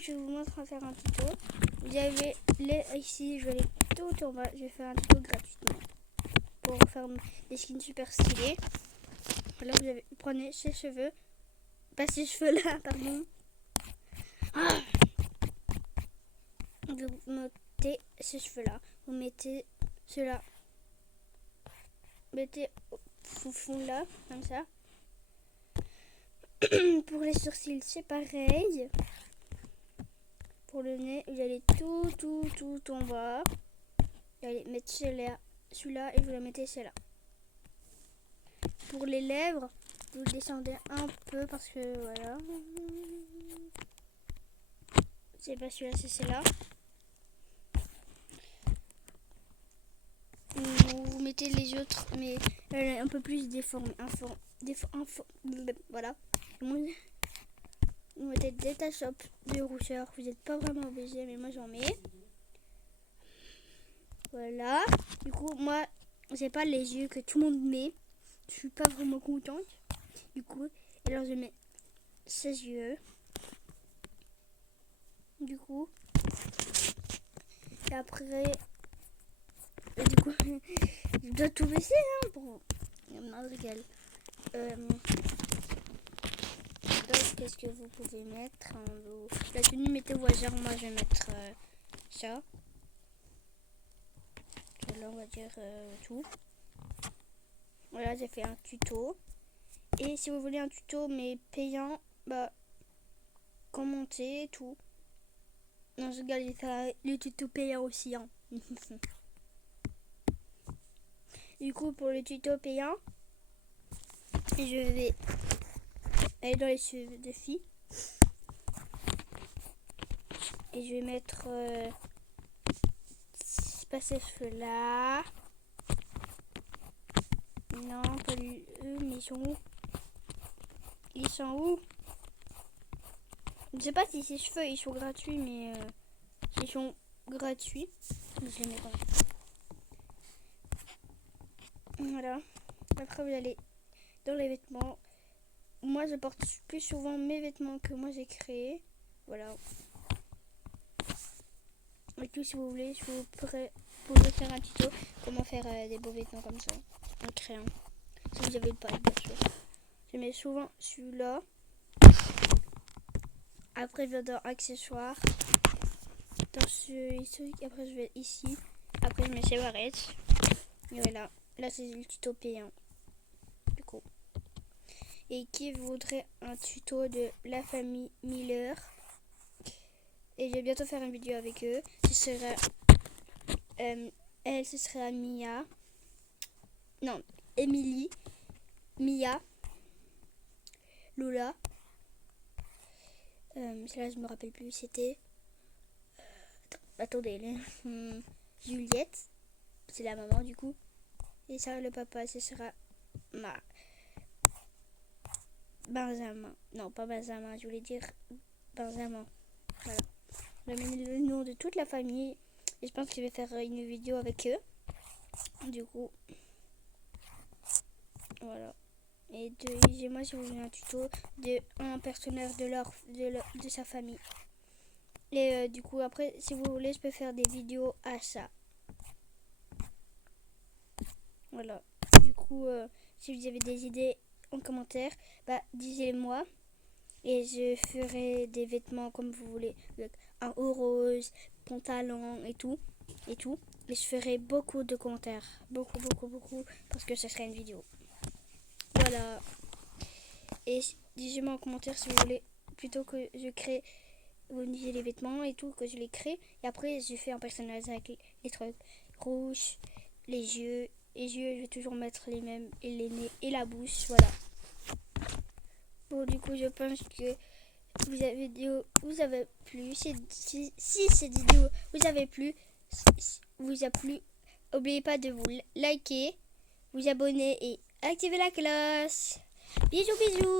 Je vais vous montrer à faire un tuto. Vous avez ici, je vais aller tout en bas. Je vais faire un tuto gratuitement pour faire des skins super stylés. Alors vous prenez ces cheveux, pas ces cheveux là, pardon. Vous mettez ces cheveux là, vous mettez cela, mettez au fond là, comme ça. Pour les sourcils c'est pareil. Pour le nez, vous allez tout en bas. Vous allez mettre celui-là et vous la mettez celui-là. Pour les lèvres, vous descendez un peu parce que voilà. C'est pas celui-là, c'est celui-là. Vous mettez les autres, mais un peu plus déformée. Voilà. Vous mettez des taches de rousseur. Vous n'êtes pas vraiment obligé, mais moi j'en mets. Voilà. Du coup, moi, j'ai pas les yeux que tout le monde met. Je suis pas vraiment contente. Du coup, alors je mets ses yeux. Du coup, et après, du coup, je dois tout baisser hein, pour. Non, je rigole. Donc, qu'est-ce que vous pouvez mettre la tenue, mettez au hasard. Moi, je vais mettre ça. Là, on va dire tout. Voilà, j'ai fait un tuto. Et si vous voulez un tuto mais payant, bah commentez tout. Non, je regarde, j'ai fait le tuto payant aussi. Hein. Du coup, pour le tuto payant, je vais aller dans les cheveux de filles. Et je vais mettre pas ces cheveux là. Non, pas lui, mais ils sont où? Ils sont où? Je ne sais pas si ces cheveux ils sont gratuits, mais ils sont gratuits. Je les mets quand même. Voilà. Après vous allez dans les vêtements. Moi je porte plus souvent mes vêtements que moi j'ai créés. Voilà. Et puis si vous voulez, je vous pouvez faire un tuto comment faire des beaux vêtements comme ça en créant. Si vous avez le pack bien sûr. Je mets souvent celui-là. Après je vais dans accessoires. Dans celui après je vais ici. Après je mets chez Barrett. Et voilà. Là c'est le tuto payant. Du coup. Et qui voudrait un tuto de la famille Miller. Et je vais bientôt faire une vidéo avec eux. Ce sera elle, ce sera Mia. Non, Emily, Mia, Lola. Celle-là, je me rappelle plus. C'était. Attendez. Juliette. C'est la maman, du coup. Et ça, le papa, ce sera Benjamin. Non, pas Benjamin, je voulais dire Benjamin. Voilà. On a mis le nom de toute la famille. Et je pense que je vais faire une vidéo avec eux. Du coup. Voilà. Et moi si vous voulez un tuto de un personnage de sa famille. Et du coup après si vous voulez je peux faire des vidéos à ça. Voilà. Du coup si vous avez des idées en commentaire, bah disez-moi. Et je ferai des vêtements comme vous voulez. Avec un haut rose, pantalon et tout. Et je ferai beaucoup de commentaires. Beaucoup. Parce que ce serait une vidéo. Voilà. Et dites-moi en commentaire si vous voulez plutôt que je crée, vous me disiez les vêtements et tout, que je les crée. Et après, je fais un personnage avec les trucs rouges, les yeux. Les yeux, je vais toujours mettre les mêmes, et les nez et la bouche. Voilà. Bon, du coup, je pense que vous avez plu. Si cette vidéo vous a plu, n'oubliez pas de vous liker, vous abonner et activer la cloche. Bisous.